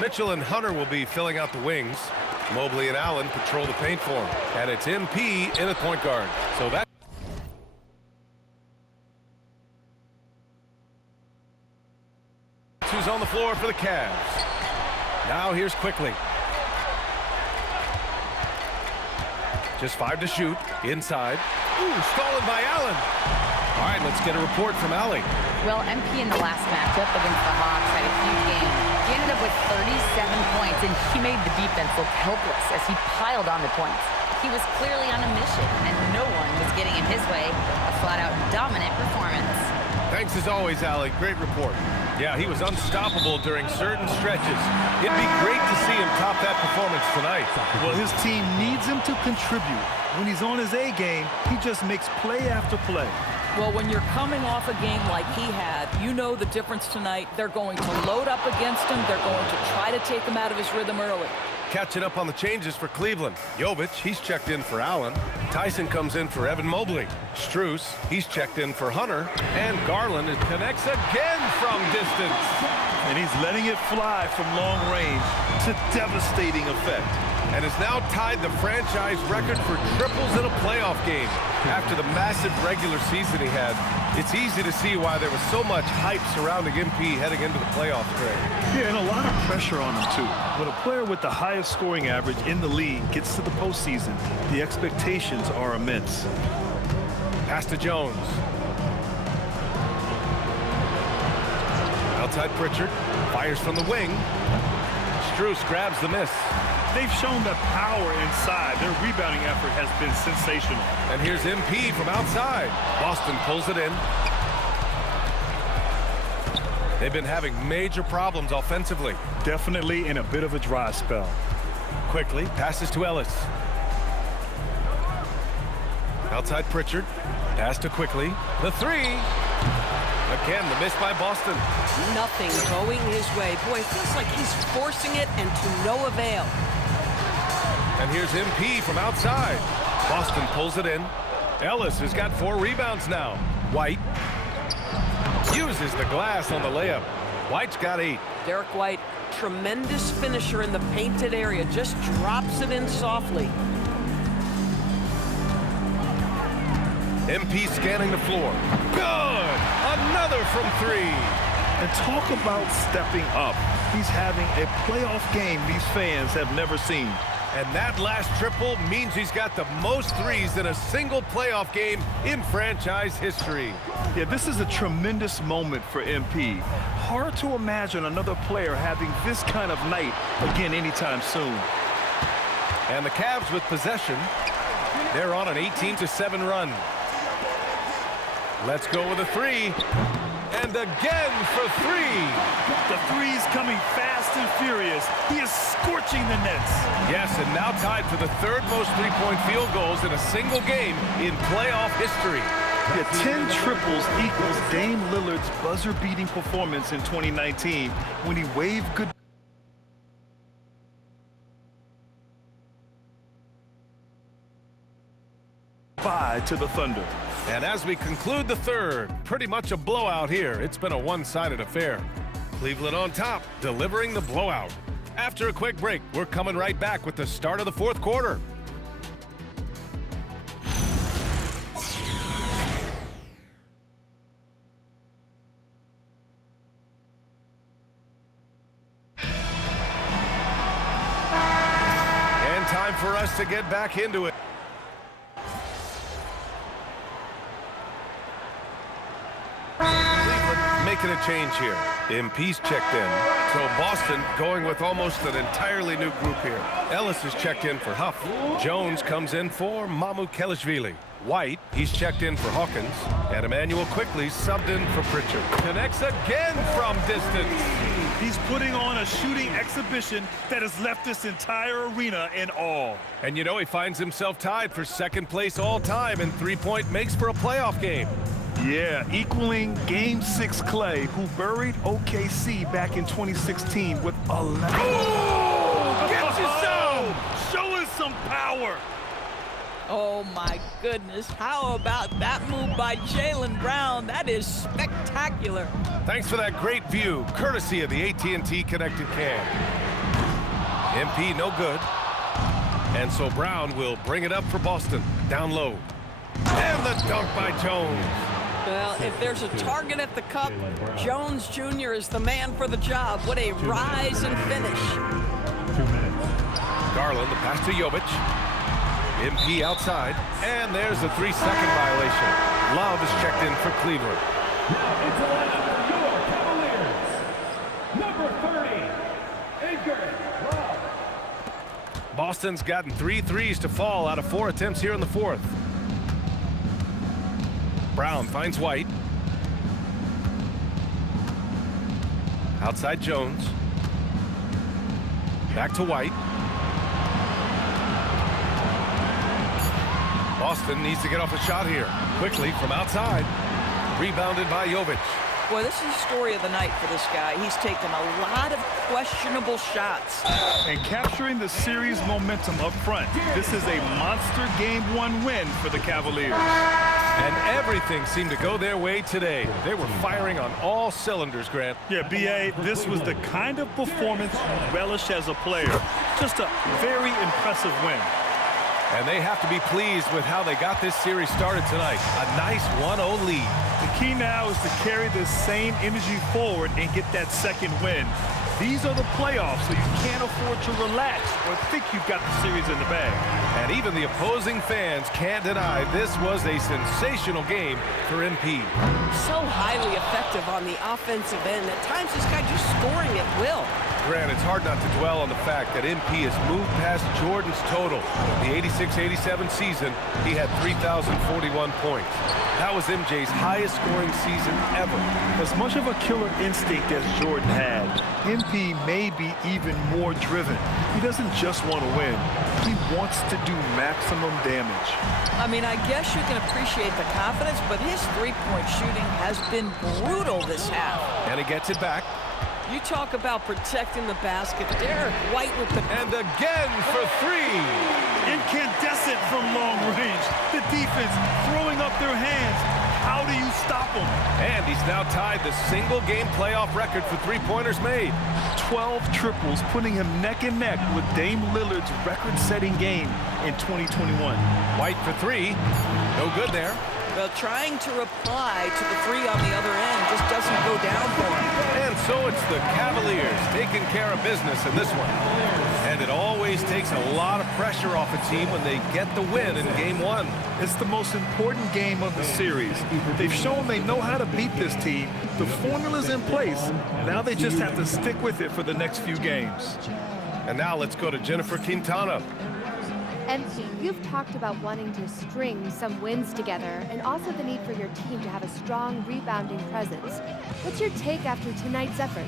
Mitchell and Hunter will be filling out the wings. Mobley and Allen patrol the paint for him. And it's MP in at point guard. So that who's on the floor for the Cavs. Now here's Quickly. Just 5 to shoot. Inside. Ooh, stolen by Allen. All right, let's get a report from Allie. Well, MP in the last matchup against the Hawks had a huge game. He ended up with 37 points, and he made the defense look helpless as he piled on the points. He was clearly on a mission, and no one was getting in his way. A flat-out dominant performance. Thanks as always, Allie. Great report. Yeah, he was unstoppable during certain stretches. It'd be great to see him top that performance tonight. Well, his team needs him to contribute. When he's on his A game, he just makes play after play. Well, when you're coming off a game like he had, you know the difference tonight. They're going to load up against him. They're going to try to take him out of his rhythm early. Catching up on the changes for Cleveland. Jovic, he's checked in for Allen. Tyson comes in for Evan Mobley. Strus, he's checked in for Hunter. And Garland connects again from distance. And he's letting it fly from long range to devastating effect. And has now tied the franchise record for triples in a playoff game. After the massive regular season he had, it's easy to see why there was so much hype surrounding MP heading into the playoff stretch. Yeah, and a lot of pressure on him, too. When a player with the highest scoring average in the league gets to the postseason, the expectations are immense. Pass to Jones. Outside Pritchard. Fires from the wing. Strus grabs the miss. They've shown that power inside. Their rebounding effort has been sensational. And here's MP from outside. Boston pulls it in. They've been having major problems offensively. Definitely in a bit of a dry spell. Quickly passes to Ellis. Outside Pritchard. Pass to Quickly. The three. Again, the miss by Boston. Nothing going his way. Boy, it feels like he's forcing it and to no avail. And here's MP from outside. Boston pulls it in. Ellis has got 4 rebounds now. White uses the glass on the layup. White's got 8. Derek White, tremendous finisher in the painted area, just drops it in softly. MP scanning the floor. Good! Another from 3. And talk about stepping up. He's having a playoff game these fans have never seen. And that last triple means he's got the most threes in a single playoff game in franchise history. Yeah, this is a tremendous moment for MP. Hard to imagine another player having this kind of night again anytime soon. And the Cavs with possession. They're on an 18-7 run. Let's go with a 3. And again for 3. The three's coming fast and furious. He is scorching the nets. Yes, and now tied for the 3rd most three-point field goals in a single game in playoff history. Yeah, 10 triples equals Dame Lillard's buzzer-beating performance in 2019 when he waved goodbye to the Thunder. And as we conclude the 3rd, pretty much a blowout here. It's been a one-sided affair. Cleveland on top, delivering the blowout. After a quick break, we're coming right back with the start of the 4th quarter. And time for us to get back into it. Making a change here. MP's checked in. So Boston going with almost an entirely new group here. Ellis is checked in for Huff. Jones comes in for Mamukelashvili. White, he's checked in for Hawkins. And Emmanuel Quickly subbed in for Pritchard. Connects again from distance. He's putting on a shooting exhibition that has left this entire arena in awe. And you know, he finds himself tied for 2nd place all time in three-point makes for a playoff game. Yeah, equaling Game 6 Clay, who buried OKC back in 2016 with 11. Oh! Get you some! Show us some power! Oh, my goodness. How about that move by Jaylen Brown? That is spectacular. Thanks for that great view, courtesy of the AT&T Connected Cam. MP no good. And so Brown will bring it up for Boston. Down low. And the dunk by Jones. Well, if there's a target at the cup, Jones Jr. is the man for the job. What a rise and finish. 2 minutes. Garland, the pass to Jovic. MP outside. And there's a 3-second violation. Love is checked in for Cleveland. Now into the lineup for your Cavaliers. Number 30, Edgar Love. Boston's gotten 3 threes to fall out of 4 attempts here in the fourth. Brown finds White. Outside Jones. Back to White. Boston needs to get off a shot here. Quickly from outside. Rebounded by Jovic. Boy, this is the story of the night for this guy. He's taken a lot of questionable shots. And capturing the series momentum up front. This is a monster Game 1 win for the Cavaliers. And everything seemed to go their way today. They were firing on all cylinders, Grant. Yeah, B.A., this was the kind of performance you relish as a player. Just a very impressive win. And they have to be pleased with how they got this series started tonight. A nice 1-0 lead. The key now is to carry this same energy forward and get that second win. These are the playoffs, so you can't afford to relax or think you've got the series in the bag. And even the opposing fans can't deny this was a sensational game for MP. So highly effective on the offensive end. At times, this guy just scoring at will. Grant, it's hard not to dwell on the fact that MP has moved past Jordan's total. The 86-87 season, he had 3,041 points. That was MJ's highest scoring season ever. As much of a killer instinct as Jordan had, MP may be even more driven. He doesn't just want to win. He wants to do maximum damage. I mean, I guess you can appreciate the confidence, but his three-point shooting has been brutal this half. And he gets it back. You talk about protecting the basket. Derek White with the... And again for 3. Incandescent from long range. The defense throwing up their hands. How do you stop him? And he's now tied the single-game playoff record for three-pointers made. 12 triples, putting him neck and neck with Dame Lillard's record-setting game in 2021. White for 3. No good there. Well, trying to reply to the 3 on the other end just doesn't go down for him. And so it's the Cavaliers taking care of business in this one. And it always takes a lot of pressure off a team when they get the win in Game 1. It's the most important game of the series. They've shown they know how to beat this team. The formula's in place. Now they just have to stick with it for the next few games. And now let's go to Jennifer Quintana. MP, you've talked about wanting to string some wins together and also the need for your team to have a strong rebounding presence. What's your take after tonight's efforts?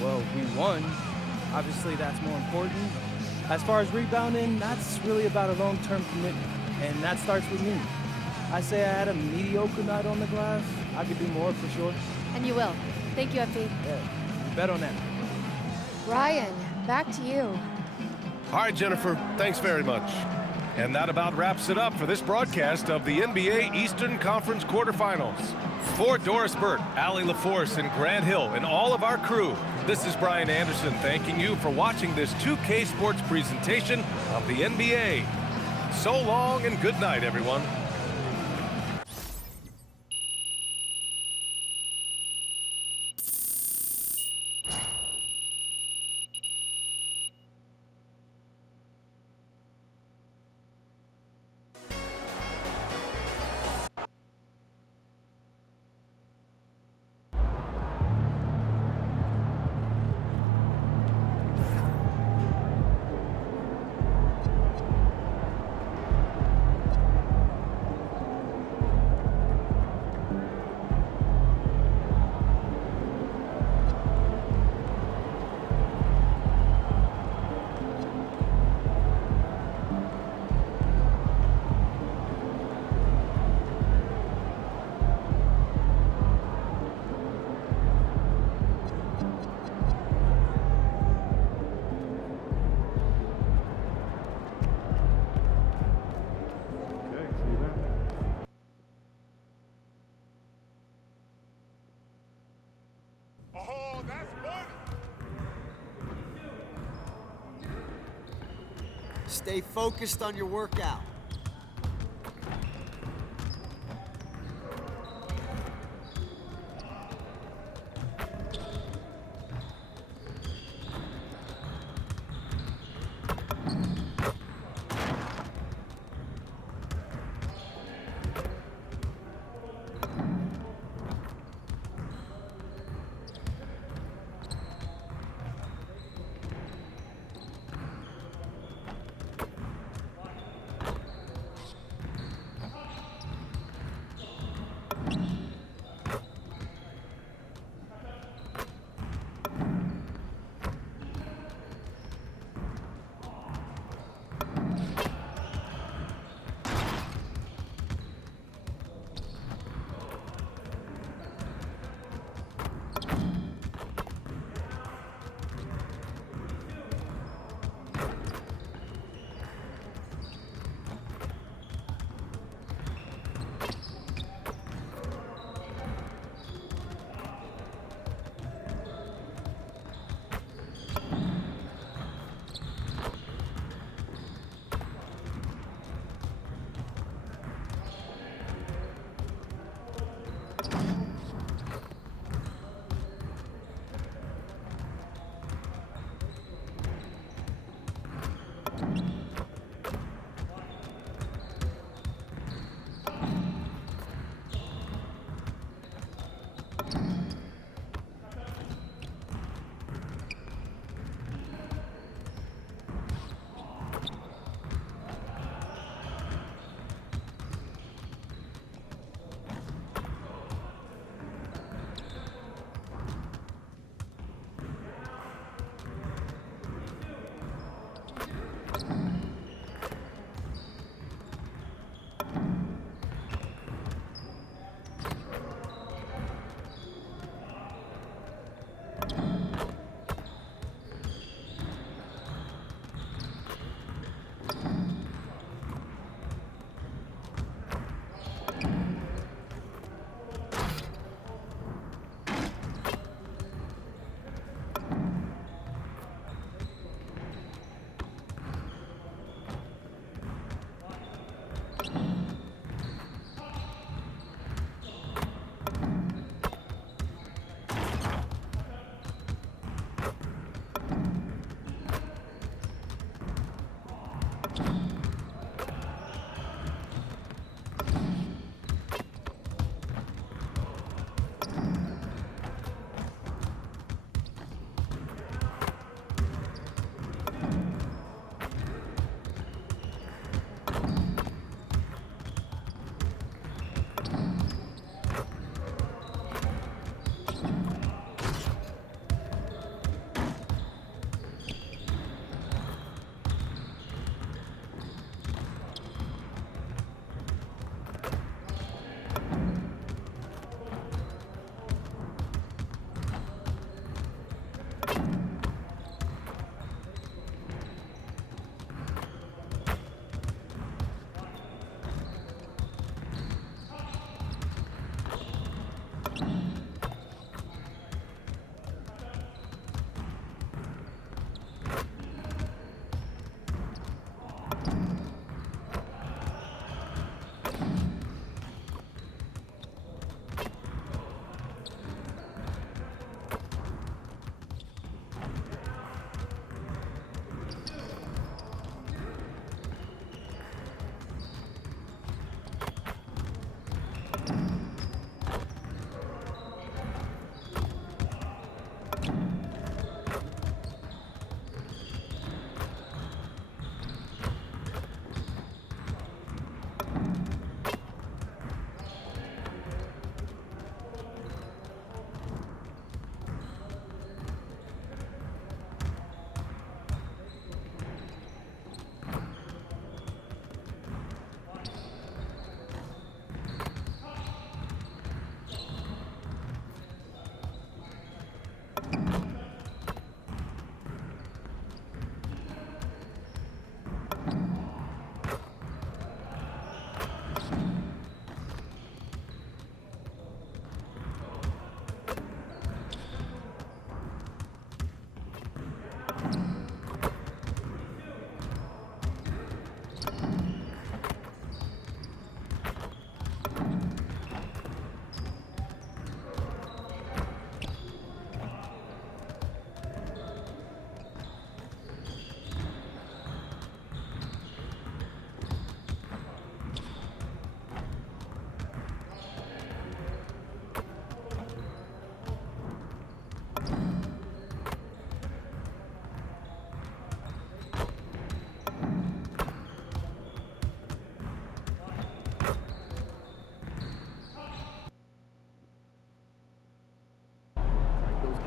Well, we won. Obviously, that's more important. As far as rebounding, that's really about a long-term commitment, and that starts with me. I say I had a mediocre night on the glass. I could do more for sure. And you will. Thank you, MP. Yeah, bet on that. Ryan, back to you. All right, Jennifer, thanks very much. And that about wraps it up for this broadcast of the NBA Eastern Conference quarterfinals. For Doris Burt, Allie LaForce, and Grant Hill, and all of our crew, this is Brian Anderson thanking you for watching this 2K Sports presentation of the NBA. So long and good night, everyone. Stay focused on your workout.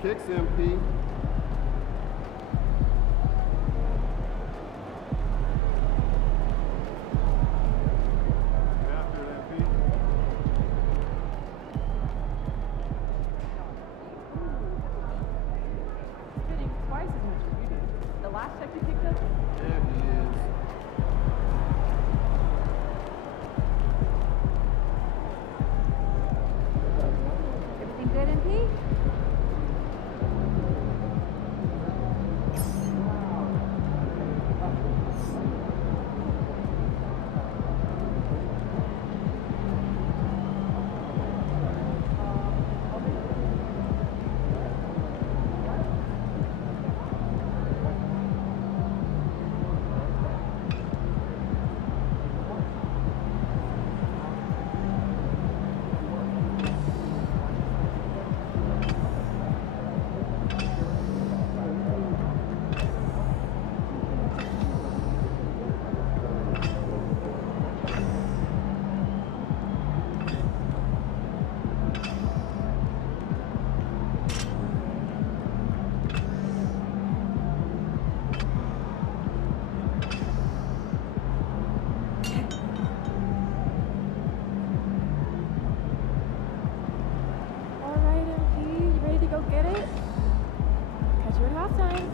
kicks, MP. After it, MP. Spitting twice as much as you did. The last check you picked up? There he is. Everything good, MP? All right, MP. You ready to go get it? Catch you at halftime.